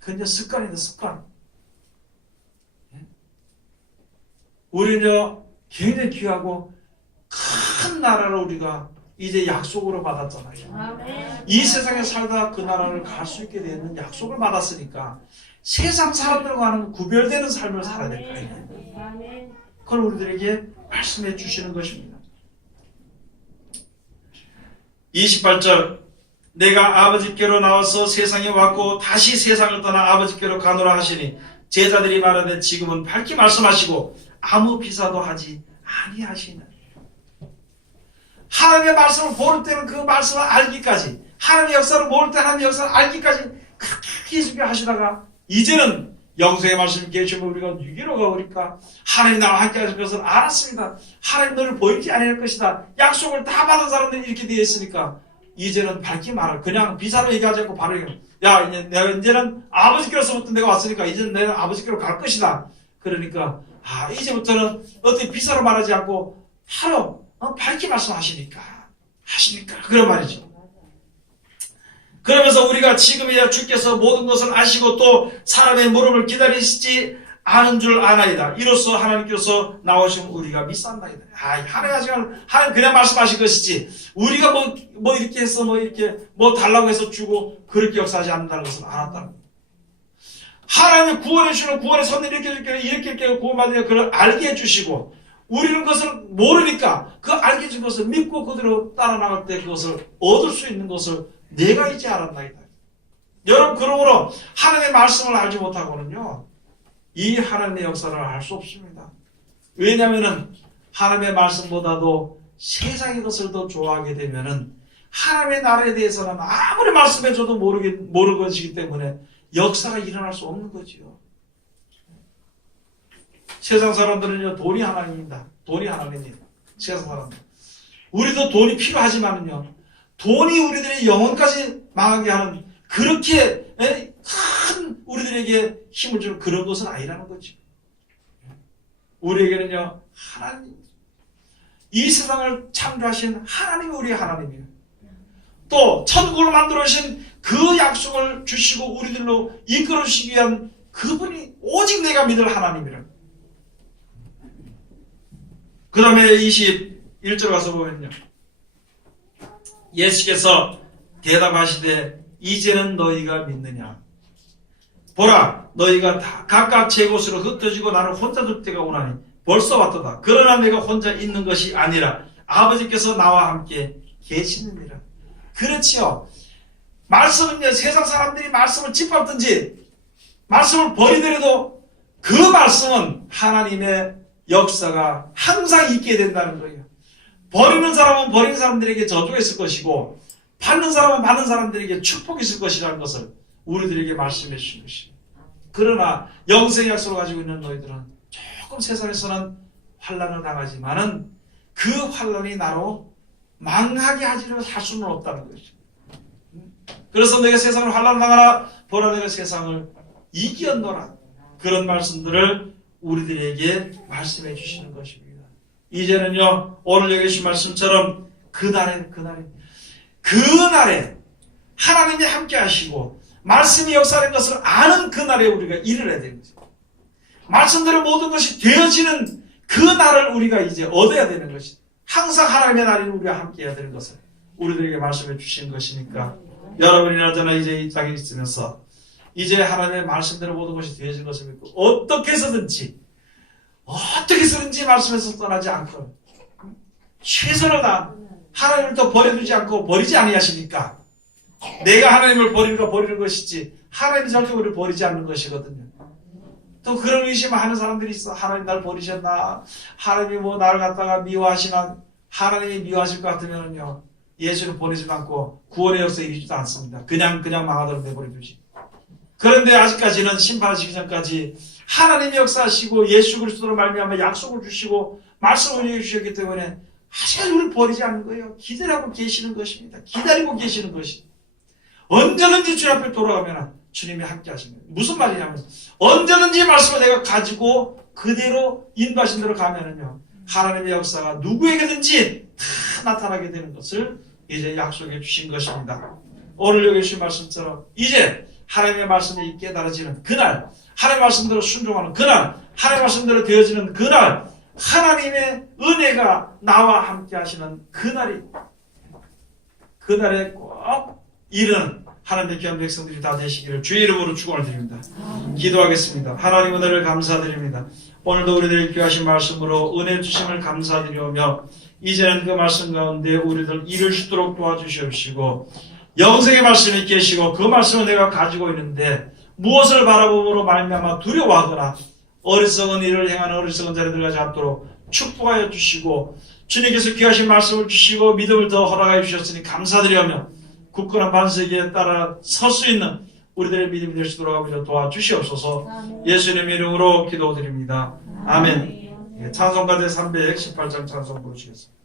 그건 습관이다 습관. 우리는요 굉장히 귀하고 큰 나라를 우리가 이제 약속으로 받았잖아요. 아멘. 이 세상에 살다 그 나라를 갈 수 있게 되는 약속을 받았으니까 세상 사람들과는 구별되는 삶을 살아야 될 거예요. 아멘. 그걸 우리들에게 말씀해 주시는 것입니다. 28절 내가 아버지께로 나와서 세상에 왔고 다시 세상을 떠나 아버지께로 가노라 하시니 제자들이 말하되 지금은 밝히 말씀하시고 아무 비사도 하지 아니하시나. 하나님의 말씀을 모를 때는 그 말씀을 알기까지, 하나님의 역사를 모를 때 하나님의 역사를 알기까지 그렇게 계속 하시다가 이제는 영생의 말씀이 계시면 우리가 유기로가 오니까 하나님 나와 함께 하실 것을 알았습니다. 하나님 너를 보이지 아니할 것이다. 약속을 다 받은 사람들이 이렇게 되어 있으니까 이제는 밝게 말할, 그냥 비사로 얘기하지 않고 바로 얘기해. 야, 이제는 아버지께로서부터 내가 왔으니까 이제는 내가 아버지께로 갈 것이다. 그러니까 이제부터는 어떻게 비사로 말하지 않고 바로 밝게 말씀하시니까 그런 말이죠. 그러면서 우리가 지금이야 주께서 모든 것을 아시고 또 사람의 물음을 기다리시지 않은 줄 아나이다. 이로써 하나님께서 나오시면 우리가 믿사옵나이다. 하나님 그냥 말씀하신 것이지 우리가 뭐 이렇게 해서 뭐 달라고 해서 주고 그렇게 역사하지 않는다는 것을 알았다는 거예요. 하나님의 구원해 주시는 구원의 선을 이렇게 구원받으려 그걸 알게 해주시고 우리는 그것을 모르니까 그 알게 해준 것을 믿고 그대로 따라 나갈 때 그것을 얻을 수 있는 것을 내가 이제 알았나이다. 여러분, 그러므로 하나님의 말씀을 알지 못하고는요 이 하나님의 역사를 알 수 없습니다. 왜냐하면 하나님의 말씀보다도 세상의 것을 더 좋아하게 되면은 하나님의 나라에 대해서는 아무리 말씀해줘도 모르는 것이기 때문에 역사가 일어날 수 없는 거지요. 세상 사람들은요 돈이 하나님입니다. 돈이 하나님입니다. 세상 사람들. 우리도 돈이 필요하지만은요 돈이 우리들의 영혼까지 망하게 하는 그렇게 큰 우리들에게 힘을 주는 그런 것은 아니라는 거죠. 우리에게는요 하나님, 이 세상을 창조하신 하나님이 우리의 하나님이에요. 또 천국을 만들어 주신 그 약속을 주시고 우리들로 이끌어 주시기 위한 그분이 오직 내가 믿을 하나님이라. 그 다음에 21절 가서 보면요 예수께서 대답하시되 이제는 너희가 믿느냐. 보라 너희가 다 각각 제 곳으로 흩어지고 나를 혼자 둘 때가 오나니 벌써 왔도다. 그러나 내가 혼자 있는 것이 아니라 아버지께서 나와 함께 계시느니라. 그렇지요. 말씀은요 세상 사람들이 말씀을 짓밟든지 말씀을 버리더라도 그 말씀은 하나님의 역사가 항상 있게 된다는 거예요. 버리는 사람은 버리는 사람들에게 저주가 있을 것이고 받는 사람은 받는 사람들에게 축복이 있을 것이라는 것을 우리들에게 말씀해 주신 것입니다. 그러나 영생의 약속을 가지고 있는 너희들은 조금 세상에서는 환난을 당하지만은 그 환난이 나로 망하게 하지를 할 수는 없다는 것이죠. 그래서 내가 세상을 환난을 당하라 보라 내가 세상을 이기었노라. 그런 말씀들을 우리들에게 말씀해 주시는 것입니다. 이제는요 오늘 여기 주신 말씀처럼 그날에 하나님이 함께 하시고 말씀이 역사하는 것을 아는 그날에 우리가 이르러야 되는 거죠. 말씀대로 모든 것이 되어지는 그 날을 우리가 이제 얻어야 되는 것이죠. 항상 하나님의 날에 우리가 함께 해야 되는 것을 우리들에게 말씀해 주신 것이니까 여러분이나 저나 이제 이 땅에 있으면서 이제 하나님의 말씀대로 모든 것이 되어진 것을 믿고 어떻게 해서든지 말씀에서 떠나지 않고 최선을 다 하나님을 또 버려두지 않고 버리지 아니하시니까 내가 하나님을 버리는 것이지 하나님이 절대 우리를 버리지 않는 것이거든요. 또 그런 의심을 하는 사람들이 있어. 하나님 날 버리셨나? 하나님이 뭐 나를 갖다가 미워하시나? 하나님이 미워하실 것 같으면요 예수를 보내지도 않고 구원의 역사에 이르지도 않습니다. 그냥 망하도록 내버려두지. 그런데 아직까지는 심판하시기 전까지 하나님이 역사하시고 예수 그리스도로 말미암아 약속을 주시고 말씀을 해주셨기 때문에 아직까지 우리를 버리지 않는 거예요. 기다리고 계시는 것입니다. 기다리고 계시는 것입니다. 언제든지 주님 앞에 돌아가면 주님이 함께 하십니다. 무슨 말이냐면 언제든지 말씀을 내가 가지고 그대로 인도하신 대로 가면은요 하나님의 역사가 누구에게든지 다 나타나게 되는 것을 이제 약속해 주신 것입니다. 오늘 여기 주신 말씀처럼 이제 하나님의 말씀이 깨달아지는 그날, 하나님의 말씀대로 순종하는 그날, 하나님의 말씀대로 되어지는 그날, 하나님의 은혜가 나와 함께 하시는 그날이 그날에 꼭 이르는 하나님의 귀한 백성들이 다 되시기를 주의 이름으로 축원을 드립니다. 기도하겠습니다. 하나님 은혜를 감사드립니다. 오늘도 우리들 귀하신 말씀으로 은혜 주심을 감사드리며 이제는 그 말씀 가운데 우리들 이룰 수 있도록 도와주시옵시고 영생의 말씀이 계시고 그 말씀을 내가 가지고 있는데 무엇을 바라봄으로 말미암아 두려워하거나 어리석은 일을 행하는 어리석은 자리에 들어가지 않도록 축복하여 주시고 주님께서 귀하신 말씀을 주시고 믿음을 더 허락하여 주셨으니 감사드리며 굳건한 반석에 따라 설 수 있는 우리들의 믿음이 될 수 있도록 아버지 도와주시옵소서. 아멘. 예수님의 이름으로 기도드립니다. 아멘. 아멘. 찬송가대 318장 찬송 부르시겠습니다.